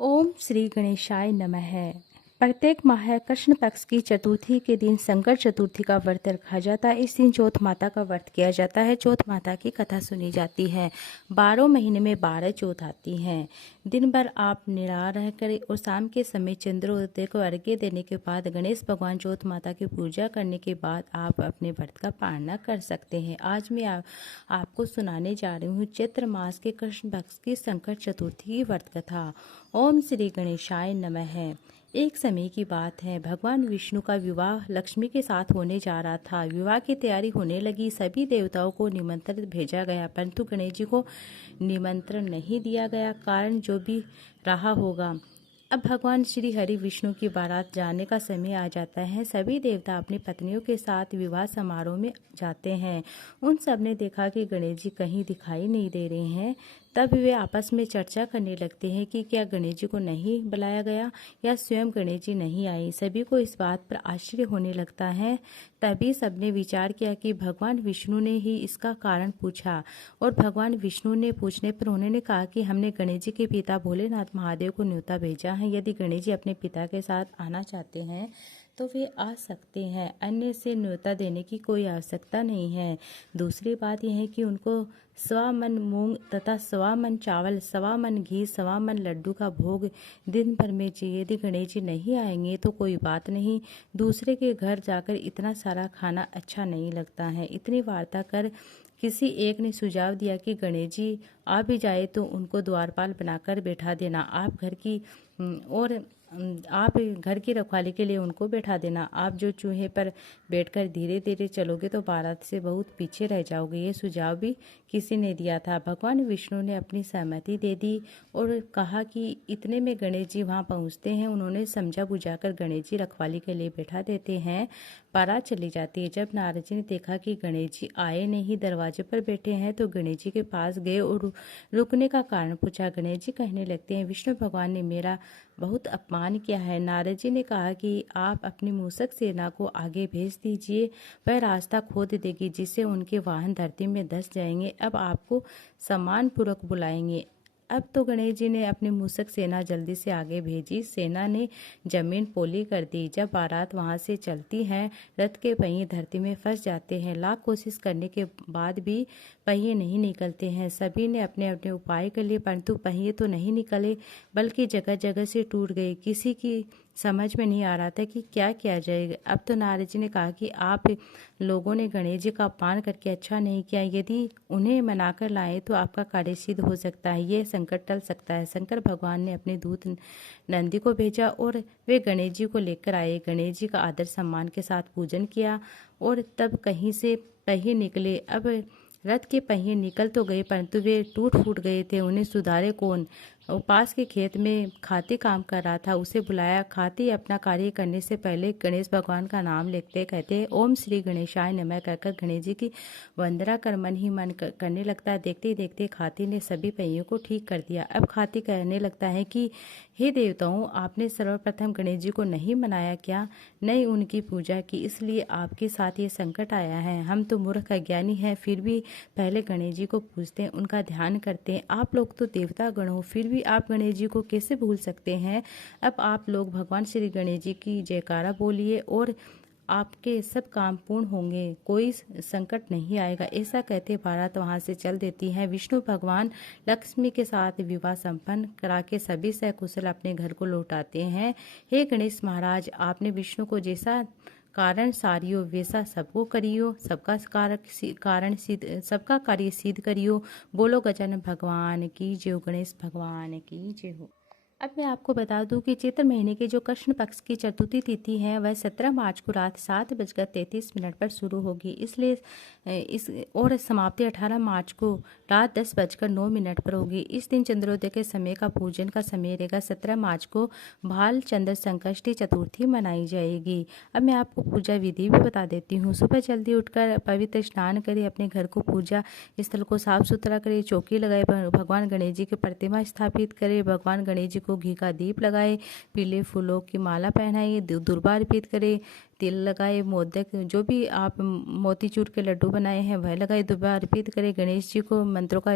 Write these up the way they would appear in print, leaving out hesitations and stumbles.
ओम श्री गणेशाय नमः। प्रत्येक माह कृष्ण पक्ष की चतुर्थी के दिन संकट चतुर्थी का व्रत रखा जाता है। इस दिन चौथ माता का व्रत किया जाता है। चौथ माता की कथा सुनी जाती है। 12 महीने में 12 चौथ आती हैं। दिन भर आप निराहार रह कर और शाम के समय चंद्रोदय को अर्घ्य देने के बाद गणेश भगवान चौथ माता की पूजा करने के बाद आप अपने व्रत का पालना कर सकते हैं। आज मैं आपको सुनाने जा रही हूँ चैत्र मास के कृष्ण पक्ष की संकट चतुर्थी की व्रत कथा। ओम श्री गणेशाय नमः। एक समय की बात है, भगवान विष्णु का विवाह लक्ष्मी के साथ होने जा रहा था। विवाह की तैयारी होने लगी। सभी देवताओं को निमंत्रण भेजा गया, परंतु गणेश जी को निमंत्रण नहीं दिया गया। कारण जो भी रहा होगा। अब भगवान श्री हरि विष्णु की बारात जाने का समय आ जाता है। सभी देवता अपनी पत्नियों के साथ विवाह समारोह में जाते हैं। उन सब ने देखा कि गणेश जी कहीं दिखाई नहीं दे रहे हैं। तब वे आपस में चर्चा करने लगते हैं कि क्या गणेश जी को नहीं बुलाया गया या स्वयं गणेश जी नहीं आए। सभी को इस बात पर आश्चर्य होने लगता है। तभी सबने विचार किया कि भगवान विष्णु ने ही इसका कारण पूछा, और भगवान विष्णु ने पूछने पर उन्होंने कहा कि हमने गणेश जी के पिता भोलेनाथ महादेव को न्योता भेजा है। यदि गणेश जी अपने पिता के साथ आना चाहते हैं तो वे आ सकते हैं, अन्य से न्योता देने की कोई आवश्यकता नहीं है। दूसरी बात यह है कि उनको 1.25 मन मूंग तथा 1.25 मन चावल, 1.25 मन घी, 1.25 मन लड्डू का भोग दिन भर में चाहिए। यदि गणेश जी नहीं आएंगे तो कोई बात नहीं, दूसरे के घर जाकर इतना सारा खाना अच्छा नहीं लगता है। इतनी वार्ता कर किसी एक ने सुझाव दिया कि गणेश जी आ भी जाए तो उनको द्वारपाल बनाकर बैठा देना। आप घर की रखवाली के लिए उनको बैठा देना। आप जो चूहे पर बैठकर धीरे धीरे चलोगे तो बारात से बहुत पीछे रह जाओगे। ये सुझाव भी किसी ने दिया था। भगवान विष्णु ने अपनी सहमति दे दी और कहा कि इतने में गणेश जी वहाँ पहुँचते हैं। उन्होंने समझा बुझाकर गणेश जी रखवाली के लिए बैठा देते हैं। बारात चली जाती है। जब नारद जी ने देखा कि गणेश जी आए नहीं, दरवाजे पर बैठे हैं, तो गणेश जी के पास गए और रुकने का कारण पूछा। गणेश जी कहने लगते हैं, विष्णु भगवान ने मेरा बहुत अपमान किया है। नारद जी ने कहा कि आप अपनी मूषक सेना को आगे भेज दीजिए, वह रास्ता खोद देगी जिससे उनके वाहन धरती में धंस जाएंगे। अब आपको सम्मान पूर्वक बुलाएंगे। अब तो गणेश जी ने अपनी मूषक सेना जल्दी से आगे भेजी। सेना ने जमीन पोली कर दी। जब बारात वहां से चलती है, रथ के पहिए धरती में फंस जाते हैं। लाख कोशिश करने के बाद भी पहिए नहीं निकलते हैं। सभी ने अपने अपने उपाय कर लिए, परंतु पहिए तो नहीं निकले, बल्कि जगह जगह से टूट गए। किसी की समझ में नहीं आ रहा था कि क्या किया जाएगा। अब तो नारद जी ने कहा कि आप लोगों ने गणेश जी का अपमान करके अच्छा नहीं किया। यदि उन्हें मनाकर लाए तो आपका कार्य सिद्ध हो सकता है, ये संकट टल सकता है। शंकर भगवान ने अपने दूत नंदी को भेजा और वे गणेश जी को लेकर आए। गणेश जी का आदर सम्मान के साथ पूजन किया और तब कहीं से पहिए निकले। अब रथ के पहिए निकल तो गए, परंतु वे टूट फूट गए थे। उन्हें सुधारे कौन? वो पास के खेत में खाती काम कर रहा था, उसे बुलाया। खाती अपना कार्य करने से पहले गणेश भगवान का नाम लेते कहते ओम श्री गणेशाय नमः कहकर गणेश जी की वंदना कर मन ही मन करने लगता है। देखते ही देखते खाती ने सभी पहियों को ठीक कर दिया। अब खाती कहने लगता है कि हे देवताओं, आपने सर्वप्रथम गणेश जी को नहीं मनाया क्या? नहीं उनकी पूजा की, इसलिए आपके साथ ये संकट आया है। हम तो मूर्ख अज्ञानी हैं, फिर भी पहले गणेश जी को पूजते हैं, उनका ध्यान करते हैं। आप लोग तो देवता गण हो, फिर भी आप गणेश जी को कैसे भूल सकते हैं? अब आप लोग भगवान श्री गणेश जी की जयकारा बोलिए और आपके सब काम पूर्ण होंगे, कोई संकट नहीं आएगा। ऐसा कहते बारात वहां से चल देती है। विष्णु भगवान लक्ष्मी के साथ विवाह संपन्न करा के सभी सकुशल अपने घर को लौटाते हैं। हे गणेश महाराज, आपने विष्णु को जैसा कारण सारियो वैसा सबको करियो, सबका कार्य सिद्ध करियो। बोलो गजानन भगवान की जय, गणेश भगवान की जय हो। अब मैं आपको बता दूं कि चैत्र महीने के जो कृष्ण पक्ष की चतुर्थी तिथि है वह 17 मार्च को रात 7:33 पर शुरू होगी, इसलिए इस और समाप्ति 18 मार्च को रात 10:09 पर होगी। इस दिन चंद्रोदय के समय का पूजन का समय रहेगा। 17 मार्च को भाल चंद्र संकष्टी चतुर्थी मनाई जाएगी। अब मैं आपको पूजा विधि भी बता देती हूँ। सुबह जल्दी उठकर पवित्र स्नान करें, अपने घर को पूजा स्थल को साफ सुथरा करें, चौकी लगाए, भगवान गणेश जी की प्रतिमा स्थापित करें, भगवान गणेश जी को घी का दीप लगाए, पीले फूलों की माला पहनाइए, दुर्वा अर्पित करें, तिल लगाए, मोदक जो भी आप मोतीचूर के लड्डू बनाए हैं वह लगाए, दुबा अर्पित करें, गणेश जी को मंत्रों का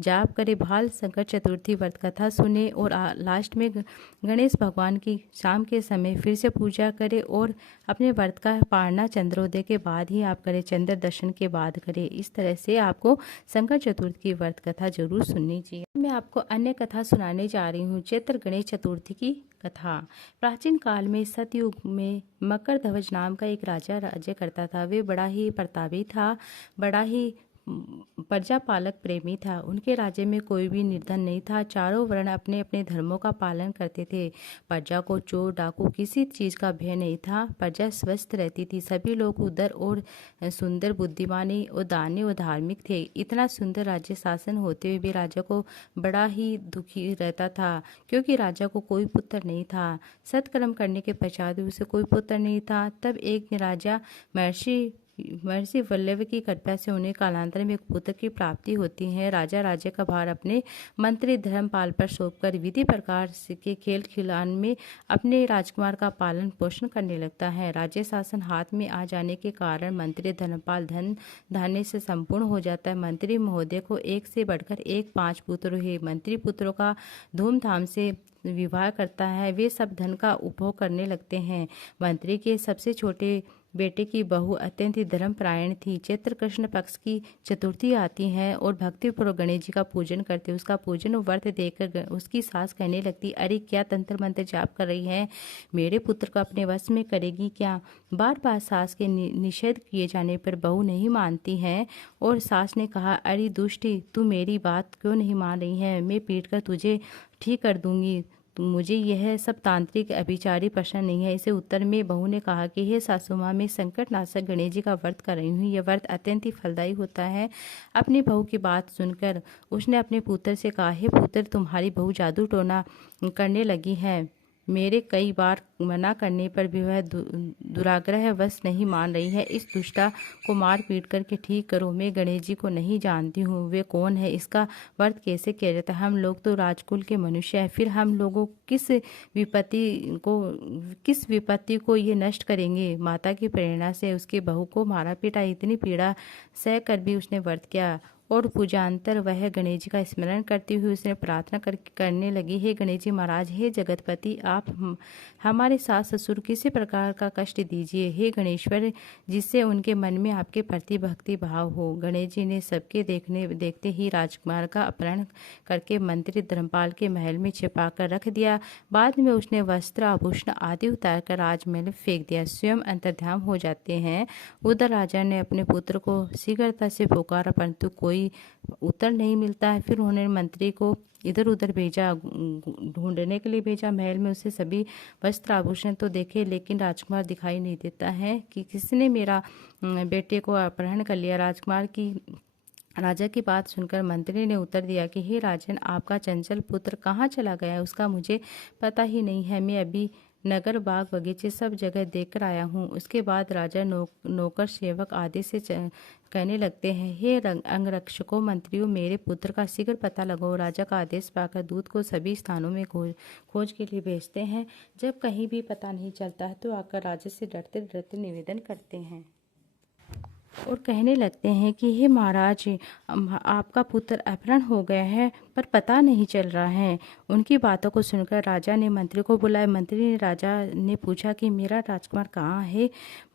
जाप करें, भाल संकट चतुर्थी व्रत कथा सुने और लास्ट में गणेश भगवान की शाम के समय फिर से पूजा करें और अपने व्रत का पारना चंद्रोदय के बाद ही आप करें, चंद्र दर्शन के बाद करें। इस तरह से आपको संकट चतुर्थी की व्रत कथा जरूर सुननी चाहिए। मैं आपको अन्य कथा सुनाने जा रही हूँ, चैत्र गणेश चतुर्थी की कथा। प्राचीन काल में सतयुग में मकर ध्वज नाम का एक राजा राज्य करता था। वे बड़ा ही प्रतापी था, बड़ा ही प्रजापालक प्रेमी था। उनके राज्य में कोई भी निर्धन नहीं था। चारों वर्ण अपने अपने धर्मों का पालन करते थे। प्रजा को चोर डाकू किसी चीज का भय नहीं था। प्रजा स्वस्थ रहती थी। सभी लोग उदार और सुंदर, बुद्धिमानी और दानी और धार्मिक थे। इतना सुंदर राज्य शासन होते हुए भी राजा को बड़ा ही दुखी रहता था, क्योंकि राजा को कोई पुत्र नहीं था। सत्कर्म करने के पश्चात भी उसे कोई पुत्र नहीं था। तब एक दिन राजा महर्षि वल्लभ की कृपा से उन्हें कालांतर में एक पुत्र की प्राप्ति होती है। राजा राज्य का भार अपने मंत्री धर्मपाल पर सौंपकर विधि प्रकार के खेल खिलान में अपने राजकुमार का पालन पोषण करने लगता है। राज्य शासन हाथ में आ जाने के कारण मंत्री धर्मपाल धन धान्य से संपूर्ण हो जाता है। मंत्री महोदय को एक से बढ़कर एक 5 पुत्र हुए। मंत्री पुत्रों का धूमधाम से विवाह करता है। वे सब धन का उपभोग करने लगते हैं। मंत्री के सबसे छोटे बेटे की बहू अत्यंत ही धर्मपरायण थी। चैत्र कृष्ण पक्ष की चतुर्थी आती है और भक्तिपूर्वक गणेश जी का पूजन करते। उसका पूजन और व्रत देखकर उसकी सास कहने लगती, अरे क्या तंत्र मंत्र जाप कर रही है, मेरे पुत्र को अपने वश में करेगी क्या। बार बार सास के निषेध किए जाने पर बहू नहीं मानती है और सास ने कहा, अरे दुष्टी, तू मेरी बात क्यों नहीं मान रही है, मैं पीट कर तुझे ठीक कर दूंगी। तो मुझे यह सब तांत्रिक अभिचारी पसंद नहीं है। इसे उत्तर में बहू ने कहा कि हे सासू माँ, मैं संकट नाशक गणेश जी का व्रत कर रही हूँ। यह व्रत अत्यंत ही फलदायी होता है। अपनी बहू की बात सुनकर उसने अपने पुत्र से कहा, हे पुत्र, तुम्हारी बहू जादू टोना करने लगी है। मेरे कई बार मना करने पर भी वह दुराग्रह वश नहीं मान रही है। इस दुष्टा को मार पीट करके ठीक करो। मैं गणेश जी को नहीं जानती हूँ, वे कौन है, इसका व्रत कैसे किया जाता है। हम लोग तो राजकुल के मनुष्य हैं, फिर हम लोगों किस विपत्ति को ये नष्ट करेंगे। माता की प्रेरणा से उसकी बहू को मारा पीटा, इतनी पीड़ा सह कर भी उसने व्रत किया और पूजांतर वह गणेश जी का स्मरण करती हुई उसने प्रार्थना करने लगी, हे गणेश जी महाराज, हे जगतपति, आप हमारे सास ससुर किसी प्रकार का कष्ट दीजिए, हे गणेश्वर, जिससे उनके मन में आपके प्रति भक्ति भाव हो। गणेश जी ने सबके देखते ही राजकुमार का अपहरण करके मंत्री धर्मपाल के महल में छिपा कर रख दिया। बाद में उसने वस्त्र आभूषण आदि उतार कर राजमहल में फेंक दिया। स्वयं अंतर्ध्यान हो जाते हैं। उधर राजा ने अपने पुत्र को शीघ्रता से पुकारा, परंतु कोई उत्तर नहीं मिलता है। फिर उन्होंने मंत्री को इधर उधर भेजा, ढूंढने के लिए भेजा। महल में उसे सभी वस्त्र आभूषण तो देखे, लेकिन राजकुमार दिखाई नहीं देता है कि किसने मेरा बेटे को अपहरण कर लिया। राजा की बात सुनकर मंत्री ने उत्तर दिया कि हे राजन, आपका चंचल पुत्र कहाँ चला गया है, उसका मुझे पता ही नहीं है। मैं अभी नगर बाग बगीचे सब जगह देखकर आया हूँ। उसके बाद राजा नौकर सेवक आदि से कहने लगते हैं, हे अंगरक्षकों, मंत्रियों, मेरे पुत्र का शीघ्र पता लगाओ। राजा का आदेश पाकर दूत को सभी स्थानों में खोज के लिए भेजते हैं। जब कहीं भी पता नहीं चलता है तो आकर राजा से डरते डरते निवेदन करते हैं और कहने लगते हैं कि हे महाराज, आपका पुत्र अपहरण हो गया है पर पता नहीं चल रहा है। उनकी बातों को सुनकर राजा ने मंत्री को बुलाया। मंत्री ने राजा ने पूछा कि मेरा राजकुमार कहाँ है।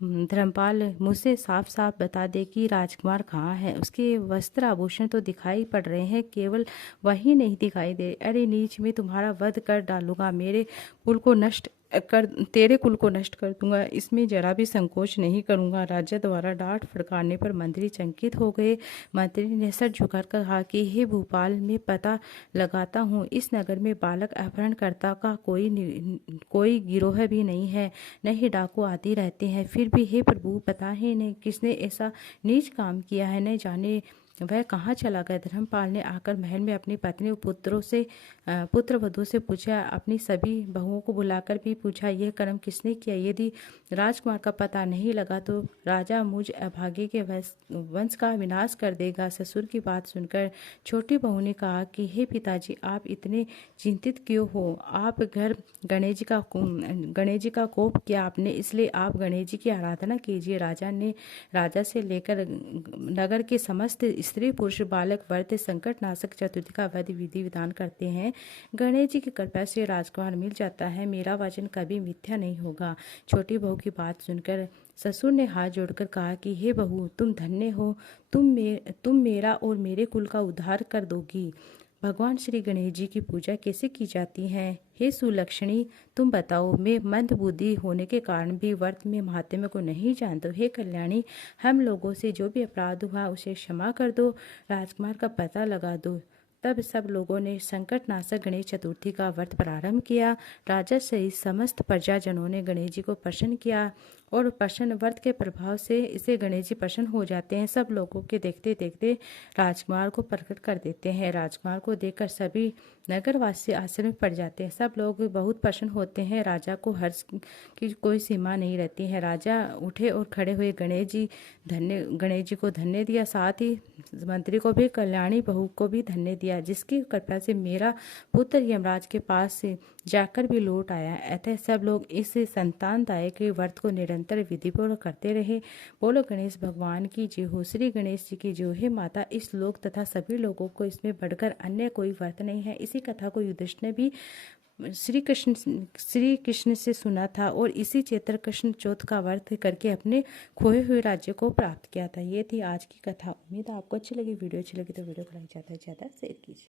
धर्मपाल, मुझसे साफ साफ बता दे कि राजकुमार कहाँ है। उसके वस्त्र आभूषण तो दिखाई पड़ रहे हैं, केवल वही नहीं दिखाई दे। अरे नीच, मैं तुम्हारा वध कर डालूंगा, तेरे कुल को नष्ट कर दूंगा, इसमें जरा भी संकोच नहीं करूंगा। राजा द्वारा डांट फड़काने पर मंत्री चंकित हो गए। मंत्री ने सर झुकाकर कहा कि हे भूपाल, मैं पता लगाता हूँ, इस नगर में बालक अपहरणकर्ता का कोई गिरोह भी नहीं है, न ही डाकू आदि रहते हैं। फिर भी हे प्रभु, पता ही नहीं किसने ऐसा नीच काम किया है। न जाने वह कहाँ चला गया। धर्मपाल ने आकर महल में अपनी पत्नी और पुत्र वधू से पूछा, अपनी सभी बहुओं को बुलाकर भी पूछा, यह कर्म किसने किया। यदि राजकुमार का पता नहीं लगा तो राजा मुझ अभागे के वंश का विनाश कर देगा। ससुर की बात सुनकर छोटी बहू ने कहा कि हे पिताजी, आप इतने चिंतित क्यों हो। आप घर गणेश जी का कोप किया आपने, इसलिए आप गणेश जी की आराधना कीजिए। राजा से लेकर नगर के समस्त स्त्री पुरुष बालक व्रत संकटनाशक चतुर्थी का विधि विधान करते हैं। गणेश जी की कृपा से राजकुमार मिल जाता है। मेरा वचन कभी मिथ्या नहीं होगा। छोटी बहू की बात सुनकर ससुर ने हाथ जोड़कर कहा कि हे बहू, तुम धन्य हो, तुम मेरा और मेरे कुल का उद्धार कर दोगी। भगवान श्री गणेश जी की पूजा कैसे की जाती है। हे सुलक्षणी, तुम बताओ। मैं मंद बुद्धि होने के कारण भी व्रत में महात्म्य को नहीं जानता। हे कल्याणी, हम लोगों से जो भी अपराध हुआ उसे क्षमा कर दो, राजकुमार का पता लगा दो। तब सब लोगों ने संकटनाशक गणेश चतुर्थी का व्रत प्रारंभ किया। राजा सहित समस्त प्रजाजनों ने गणेश जी को प्रसन्न किया और प्रसन्न व्रत के प्रभाव से इसे गणेश जी प्रसन्न हो जाते हैं। सब लोगों के देखते देखते राजकुमार को प्रकट कर देते हैं। राजकुमार को देखकर सभी नगरवासी आश्चर्य में पड़ जाते हैं। सब लोग बहुत प्रसन्न होते हैं। राजा को हर्ष की कोई सीमा नहीं रहती है। राजा उठे और खड़े हुए गणेश जी को धन्य दिया। साथ ही मंत्री को भी, कल्याणी बहू को भी धन्य दिया, जिसकी कृपा से मेरा पुत्र यमराज के पास से जाकर भी लौट आया। अतः सब लोग इस संतानदायक व्रत को निरंतर विधिपूर्वक करते रहे। बोलो गणेश भगवान की जय हो। श्री गणेश जी की जय। हे माता, इस लोक तथा सभी लोगों को इसमें बढ़कर अन्य कोई व्रत नहीं है। इसी कथा को युधिष्ठिर ने भी श्री कृष्ण से सुना था और इसी चैत्र कृष्ण चौथ का व्रत करके अपने खोए हुए राज्य को प्राप्त किया था। ये थी आज की कथा। उम्मीद है आपको अच्छी लगी। वीडियो अच्छी लगी तो वीडियो को लाइक ज़्यादा से ज़्यादा शेयर कीजिए।